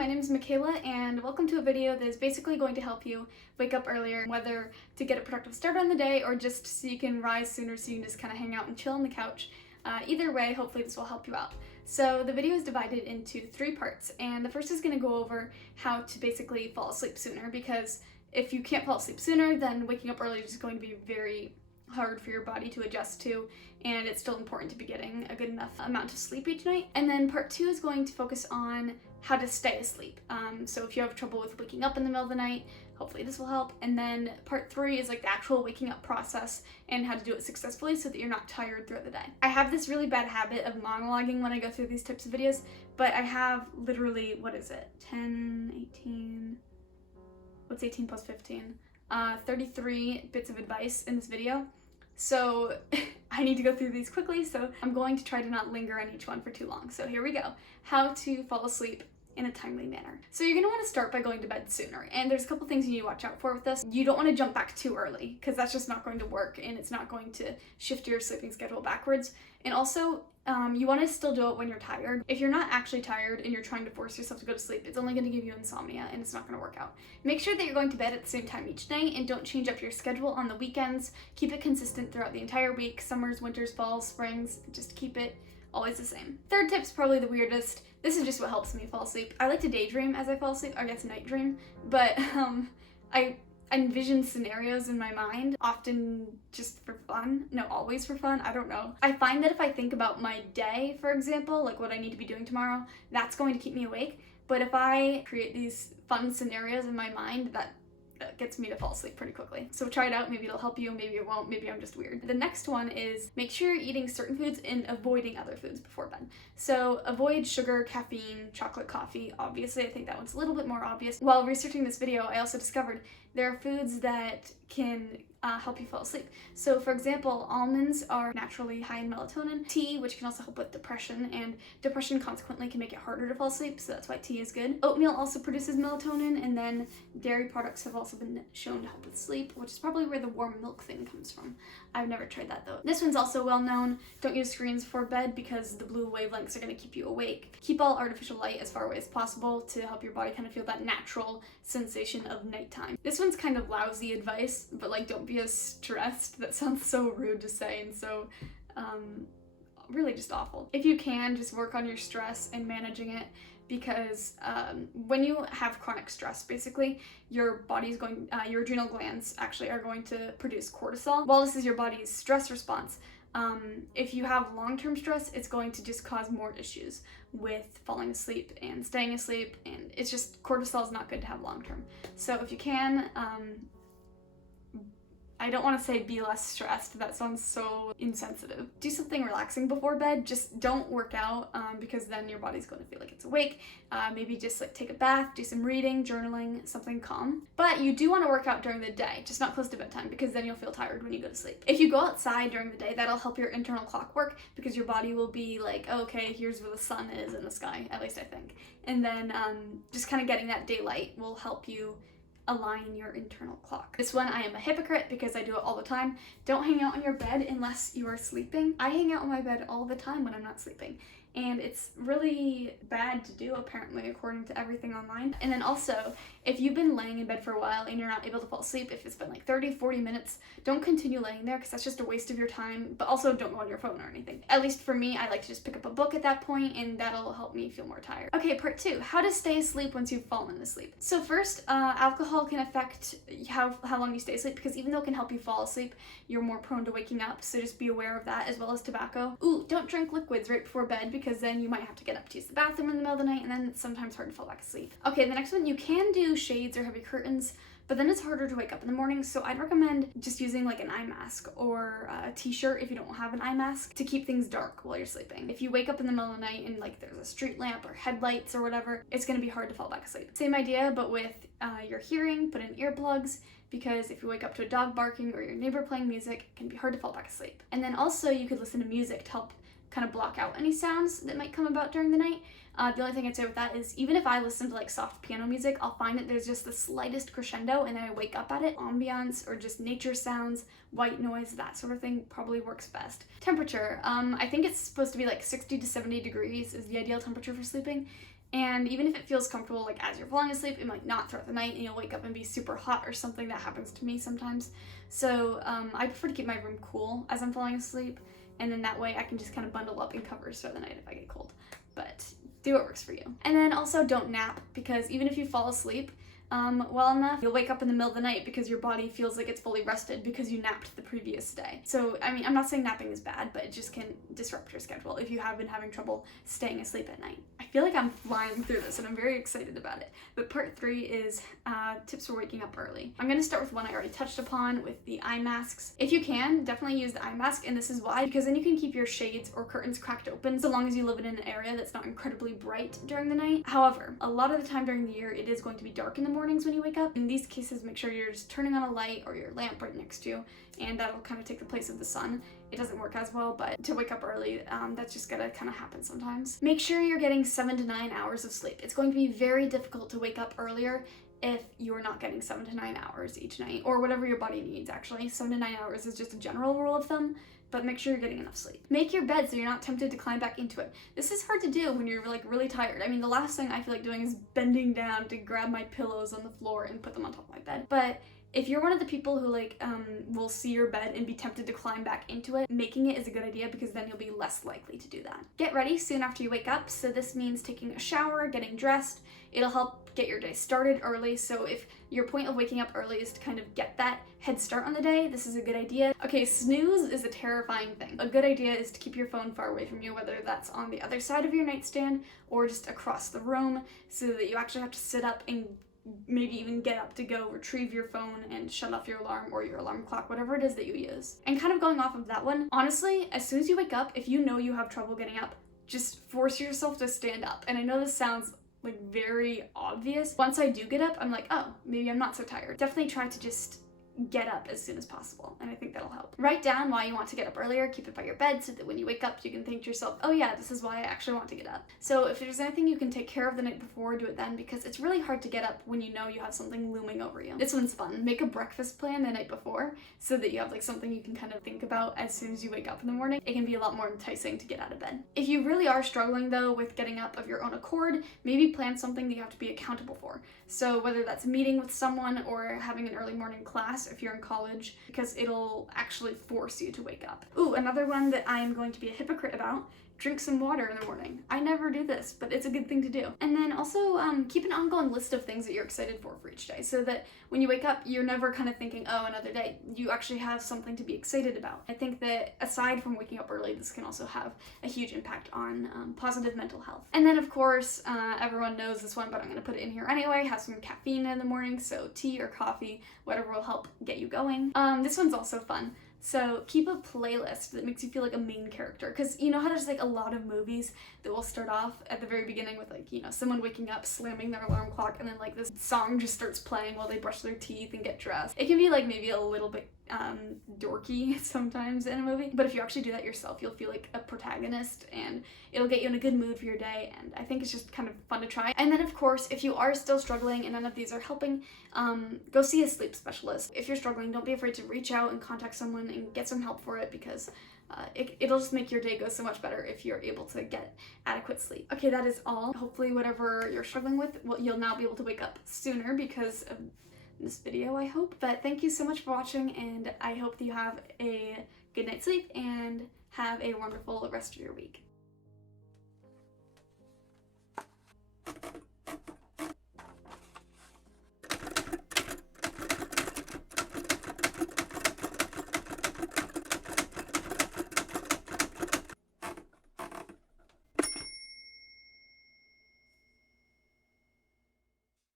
my name is Makayla and welcome to a video that is basically going to help you wake up earlier, whether to get a productive start on the day or just so you can rise sooner so you can just kind of hang out and chill on the couch. Either way, hopefully this will help you out. So the video is divided into 3 parts, and the first is going to go over how to basically fall asleep sooner, because if you can't fall asleep sooner, then waking up early is going to be very hard for your body to adjust to, and it's still important to be getting a good enough amount of sleep each night. And then part 2 is going to focus on how to stay asleep. So if you have trouble with waking up in the middle of the night, hopefully this will help. And then part 3 is like the actual waking up process and how to do it successfully so that you're not tired throughout the day. I have this really bad habit of monologuing when I go through these types of videos, but I have literally, 18 plus 15? 33 bits of advice in this video. So I need to go through these quickly, so I'm going to try to not linger on each one for too long. So here we go. How to fall asleep in a timely manner. So you're going to want to start by going to bed sooner, and there's a couple things you need to watch out for with this. You don't want to jump back too early, because that's just not going to work, and it's not going to shift your sleeping schedule backwards. And also, you want to still do it when you're tired. If you're not actually tired and you're trying to force yourself to go to sleep, it's only going to give you insomnia and it's not going to work out. Make sure that you're going to bed at the same time each night and don't change up your schedule on the weekends. Keep it consistent throughout the entire week, summers, winters, falls, springs, just keep it always the same. Third tip's probably the weirdest. This is just what helps me fall asleep. I like to daydream as I fall asleep, or I guess night dream, but I envision scenarios in my mind, often just for fun. No, always for fun. I don't know. I find that if I think about my day, for example, like what I need to be doing tomorrow, that's going to keep me awake. But if I create these fun scenarios in my mind, that gets me to fall asleep pretty quickly. So try it out. Maybe it'll help you, maybe it won't, maybe I'm just weird. The next one is make sure you're eating certain foods and avoiding other foods before bed. So avoid sugar, caffeine, chocolate, coffee. Obviously, I think that one's a little bit more obvious. While researching this video, I also discovered there are foods that can help you fall asleep. So for example, almonds are naturally high in melatonin. Tea, which can also help with depression, and depression consequently can make it harder to fall asleep, so that's why tea is good. Oatmeal also produces melatonin, and then dairy products have also been shown to help with sleep, which is probably where the warm milk thing comes from. I've never tried that though. This one's also well known. Don't use screens before bed because the blue wavelengths are going to keep you awake. Keep all artificial light as far away as possible to help your body kind of feel that natural sensation of nighttime. This one's kind of lousy advice, but like don't be as stressed. That sounds so rude to say and so really just awful. If you can, just work on your stress and managing it, because when you have chronic stress, basically, your body's going, your adrenal glands actually are going to produce cortisol. While this is your body's stress response, if you have long-term stress, it's going to just cause more issues with falling asleep and staying asleep, and it's just, cortisol is not good to have long-term. So if you can, I don't want to say be less stressed, that sounds so insensitive. Do something relaxing before bed. Just don't work out, because then your body's going to feel like it's awake. Maybe just like take a bath, do some reading, journaling, something calm. But you do want to work out during the day, just not close to bedtime, because then you'll feel tired when you go to sleep. If you go outside during the day, that'll help your internal clock work, because your body will be like, oh, okay, here's where the sun is in the sky, at least I think. And then just kind of getting that daylight will help you align your internal clock. This one, I am a hypocrite because I do it all the time. Don't hang out on your bed unless you are sleeping. I hang out on my bed all the time when I'm not sleeping, and it's really bad to do, apparently, according to everything online. And then also, if you've been laying in bed for a while and you're not able to fall asleep, if it's been like 30-40 minutes, don't continue laying there, because that's just a waste of your time. But also don't go on your phone or anything. At least for me, I like to just pick up a book at that point, and that'll help me feel more tired. Okay, part 2, how to stay asleep once you've fallen asleep. So first, alcohol can affect how long you stay asleep, because even though it can help you fall asleep, you're more prone to waking up, so just be aware of that, as well as tobacco. Ooh, don't drink liquids right before bed, because then you might have to get up to use the bathroom in the middle of the night, and then it's sometimes hard to fall back asleep. Okay, the next one, you can do shades or heavy curtains, but then it's harder to wake up in the morning, so I'd recommend just using like an eye mask or a t-shirt if you don't have an eye mask to keep things dark while you're sleeping. If you wake up in the middle of the night and like there's a street lamp or headlights or whatever, it's gonna be hard to fall back asleep. Same idea, but with your hearing, put in earplugs, because if you wake up to a dog barking or your neighbor playing music, it can be hard to fall back asleep. And then also you could listen to music to help kind of block out any sounds that might come about during the night. The only thing I'd say with that is even if I listen to like soft piano music, I'll find that there's just the slightest crescendo and then I wake up at it. Ambiance or just nature sounds, white noise, that sort of thing probably works best. Temperature, I think it's supposed to be like 60 to 70 degrees is the ideal temperature for sleeping. And even if it feels comfortable, like as you're falling asleep, it might not throughout the night and you'll wake up and be super hot or something. That happens to me sometimes. So I prefer to keep my room cool as I'm falling asleep, and then that way I can just kind of bundle up in covers throughout the night if I get cold. But do what works for you. And then also don't nap, because even if you fall asleep well enough, you'll wake up in the middle of the night because your body feels like it's fully rested because you napped the previous day. So, I mean, I'm not saying napping is bad, but it just can disrupt your schedule if you have been having trouble staying asleep at night. I feel like I'm flying through this and I'm very excited about it. But part 3 is tips for waking up early. I'm gonna start with one I already touched upon with the eye masks. If you can, definitely use the eye mask, and this is why, because then you can keep your shades or curtains cracked open so long as you live in an area that's not incredibly bright during the night. However, a lot of the time during the year, it is going to be dark in the mornings when you wake up. In these cases, make sure you're just turning on a light or your lamp right next to you, and that'll kind of take the place of the sun. It doesn't work as well, but to wake up early, that's just gonna kind of happen sometimes. Make sure you're getting 7 to 9 hours of sleep. It's going to be very difficult to wake up earlier if you're not getting 7 to 9 hours each night, or whatever your body needs, actually. 7 to 9 hours is just a general rule of thumb, but make sure you're getting enough sleep. Make your bed so you're not tempted to climb back into it. This is hard to do when you're like really tired. I mean, the last thing I feel like doing is bending down to grab my pillows on the floor and put them on top of my bed. But if you're one of the people who will see your bed and be tempted to climb back into it, making it is a good idea, because then you'll be less likely to do that. Get ready soon after you wake up. So this means taking a shower, getting dressed. It'll help get your day started early. So if your point of waking up early is to kind of get that head start on the day, this is a good idea. Okay, snooze is a terrifying thing. A good idea is to keep your phone far away from you, whether that's on the other side of your nightstand or just across the room, so that you actually have to sit up and maybe even get up to go retrieve your phone and shut off your alarm or your alarm clock, whatever it is that you use. And kind of going off of that one, honestly, as soon as you wake up, if you know you have trouble getting up, just force yourself to stand up. And I know this sounds like very obvious. Once I do get up, I'm like, oh, maybe I'm not so tired. Definitely try to just get up as soon as possible, and I think that'll help. Write down why you want to get up earlier, keep it by your bed so that when you wake up you can think to yourself, oh yeah, this is why I actually want to get up. So if there's anything you can take care of the night before, do it then, because it's really hard to get up when you know you have something looming over you. This one's fun. Make a breakfast plan the night before so that you have like something you can kind of think about as soon as you wake up in the morning. It can be a lot more enticing to get out of bed. If you really are struggling though with getting up of your own accord, maybe plan something that you have to be accountable for. So whether that's meeting with someone or having an early morning class if you're in college, because it'll actually force you to wake up. Ooh, another one that I am going to be a hypocrite about: drink some water in the morning. I never do this, but it's a good thing to do. And then also keep an ongoing list of things that you're excited for each day, so that when you wake up, you're never kind of thinking, oh, another day. You actually have something to be excited about. I think that aside from waking up early, this can also have a huge impact on positive mental health. And then of course, everyone knows this one, but I'm gonna put it in here anyway, have some caffeine in the morning, so tea or coffee, whatever will help get you going. This one's also fun. So keep a playlist that makes you feel like a main character, because you know how there's like a lot of movies that will start off at the very beginning with like, you know, someone waking up, slamming their alarm clock, and then like this song just starts playing while they brush their teeth and get dressed. It can be like maybe a little bit dorky sometimes in a movie, but if you actually do that yourself, you'll feel like a protagonist and it'll get you in a good mood for your day, and I think it's just kind of fun to try. And then of course, if you are still struggling and none of these are helping, go see a sleep specialist. If you're struggling, don't be afraid to reach out and contact someone and get some help for it, because it'll just make your day go so much better if you're able to get adequate sleep. Okay, that is all. Hopefully whatever you're struggling with, well, you'll now be able to wake up sooner because of this video, I hope. But thank you so much for watching, and I hope that you have a good night's sleep and have a wonderful rest of your week.